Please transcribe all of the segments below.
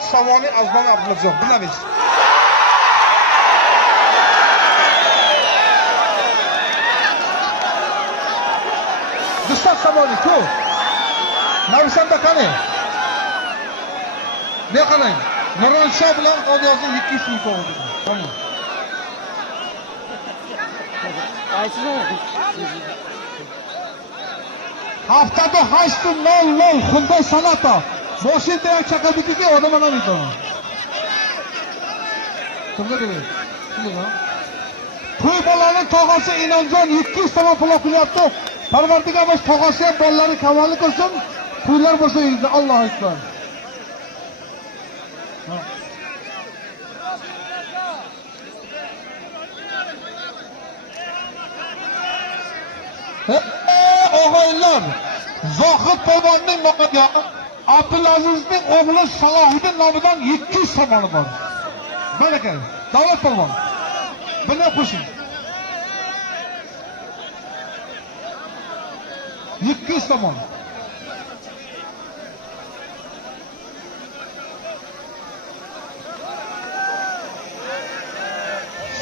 Dushat Savoni Azman Abdulajon. Bilamiz. Dushat Savoni ku. Navsanda qani? Ne qarang? Nuronsho bilan Qo'diyozda 200 ming qo'ydi. Tamam. Haftada 8:00 Xunday Sanata. Boshida chaqabitiki odam anamidi. Kimga dedi? Kimga? To'y bolaning tog'asi Inomjon 200 so'm pul qilyapti. Parvardigor bosh tog'asi ham bolalari kamalli qilsin. Pullar bo'lsa uyingizda. Allohu akbar. O'g'aylar, Zohid polvonning nomiga Abdulazizning o'g'li Salohiddin nomidan 200 so'm bor. Baraka, davlat polvon. Buni qo'shing. 200 so'm.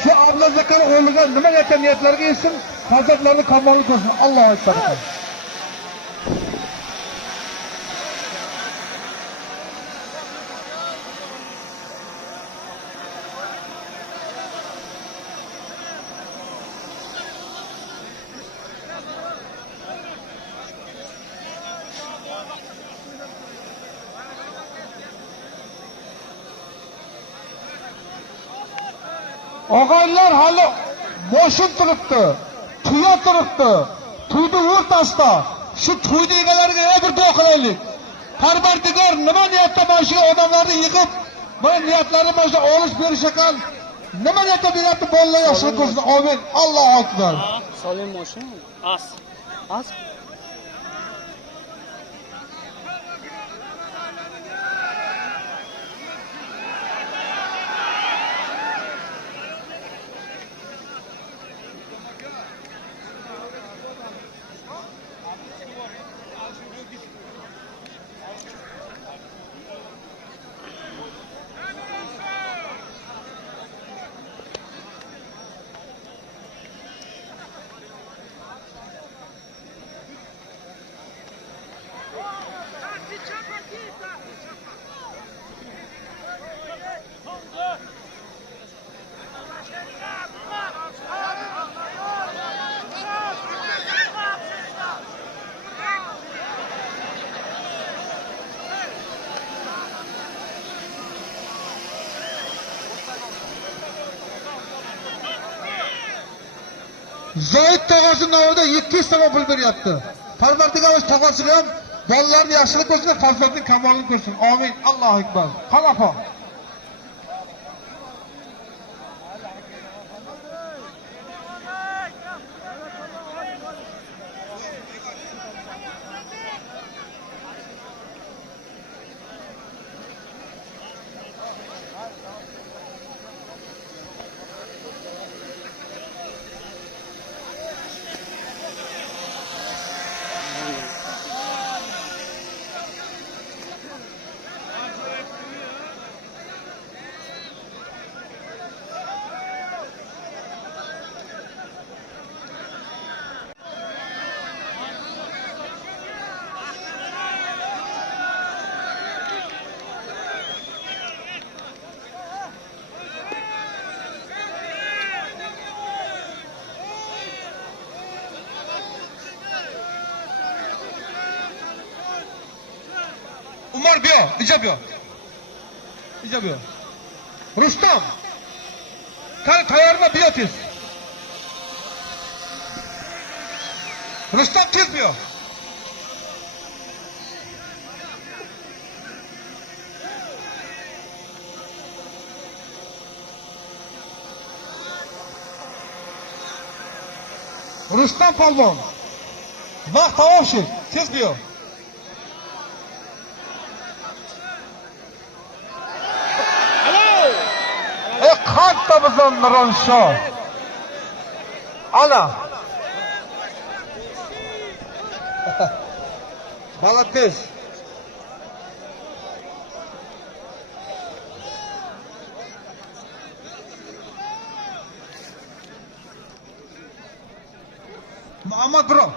Shu Abdulazakar o'g'liga nima aytgan niyatlarga yetsin, farzandlarini kamolini ko'rsin. Allohu akbar. Og'aylar hali boshim turibdi, tuya turibdi, tuyni o'rtasida. Shu tuyni egalariga yana bir duo qilaylik. Parvardigor nima niyatda mana shu odamlarni yig'ib, mana niyatlari mana shu olish berish ekan. Nima niyatda beryapti bolalar yaxshi ko'rsin. Amin. Allohu akbar. Solim mashina. As. Zoid tog'asi nomidan 200 so'm pul beryapti. Parvardigor tog'asiga ham bolalarni yaxshilik ko'rsin, farzandning kamolini ko'rsin. Amin. Allohu akbar. Qanaqa? Umar biyo, ijab yo. Rustam. Qani tayyorma biyo tez. Rustam tez biyo. Rustam polvon. Vaqt tavoshi, tez biyo. Qancha bizon Nuronsho. Ana. Молодец. Muhammad bro.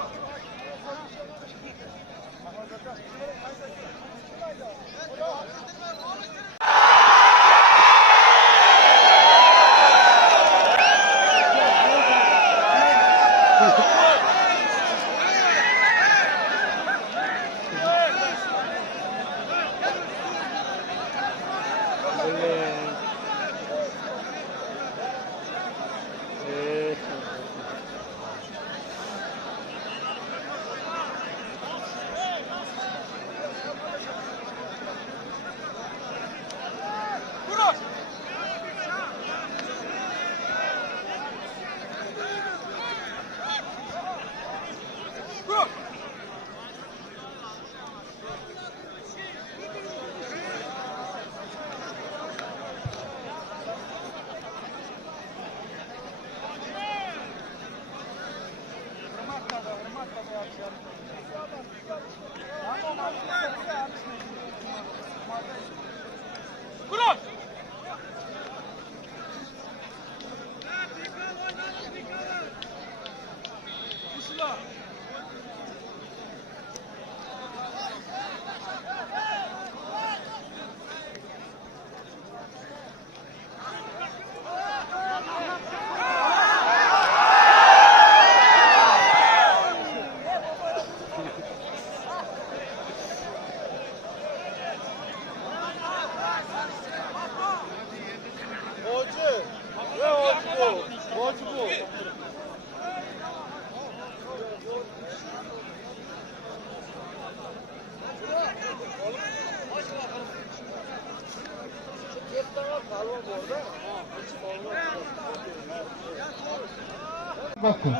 Bakın.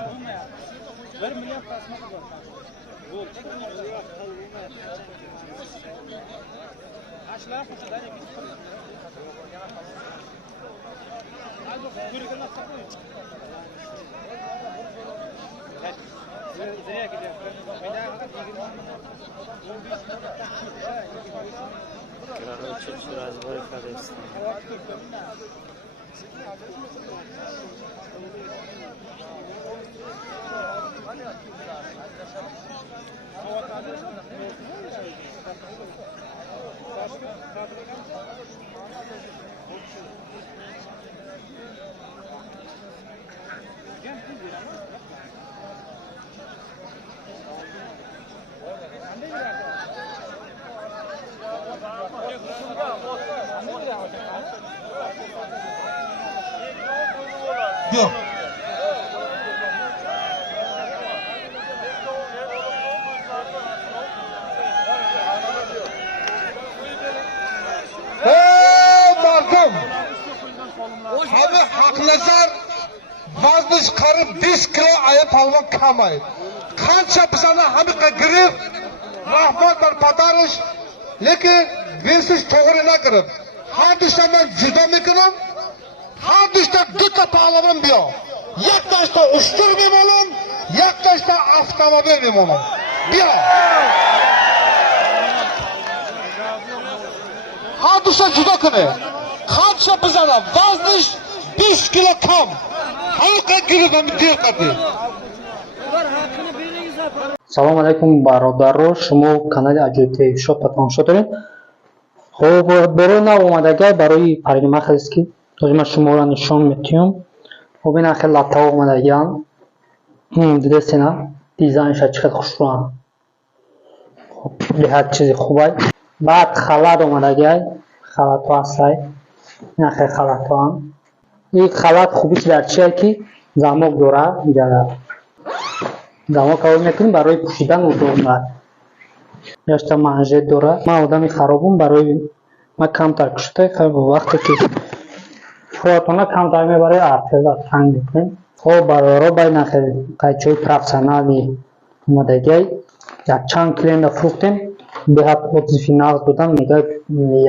Yok. Markum. Abi haklılar. Vazni çıkarıp 5 kilo ayı palvan kamayı. Kança bizana hamika girip rahmatlar patarış. Lekin bensiz toğruna girip. Hadişten ben juda mekinim. Hadişten duta pahalavrim biyo. Yaklaşta uçtur memolum. Yaklaşta avtomobil memolum. Biyo. Hadişten juda kini. Kança bizana vazniş 5 kilo kam. Halka girip hem dikkatli. Салом алейкум бародаро, шумо канали Аҷоиб телевизион ба тамошо доред. Хоб барои нав омадагӣ барои паринима хелест ки ҳозир шуморо нишон метиҳам. Хоб ин хел лаптаҳо омадагиян. Дидесина дизайнша чӣ хел хушрӯан. Хоб беҳад чизи хубай. Баъд халат омадагияй. Халатҳо ҳастай. Ин хел халатҳоанд. Ин халат хубиш дар чие ки замок дора. Замок кавол мекунем барои пӯшидан удобнат. Яшта манжет дора. Ман одами харобам, барои ман камтар кушода вақте ки фуратона камтар мебаре артела танг мекунем. Хоб бародаро байна хел қайчиҳои профессионали омадагиай якчанд клиента фурӯхтем. Беҳад отзиви нағз додам, мегӯяд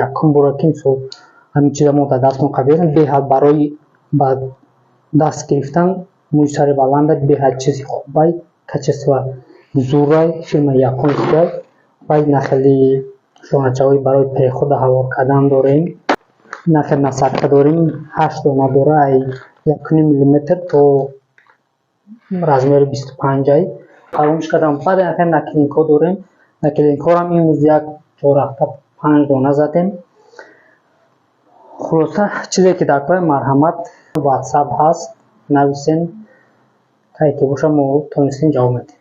якум бора ки мисол ҳамин чиза мо дар даст муқабилем беҳад барои ба даст гирифтан мӯйсари баланда беҳад чизи хубай качества зуррай фирмаи японская ва нахели шоначаҳои барои перехода ҳавор кардан дорем. Нахел насадка дорем 8 дона дора ай 1 мм то размери 25 фаромӯш кардам. баъд яке наклинкҳо дорем. наклинкҳорам имрӯз як чорахта 5 дона задем. хулоса чизе ки дар кори марҳамат ватсап ҳаст, нависен, кай ки боша мо тонистем ҷавоб медем.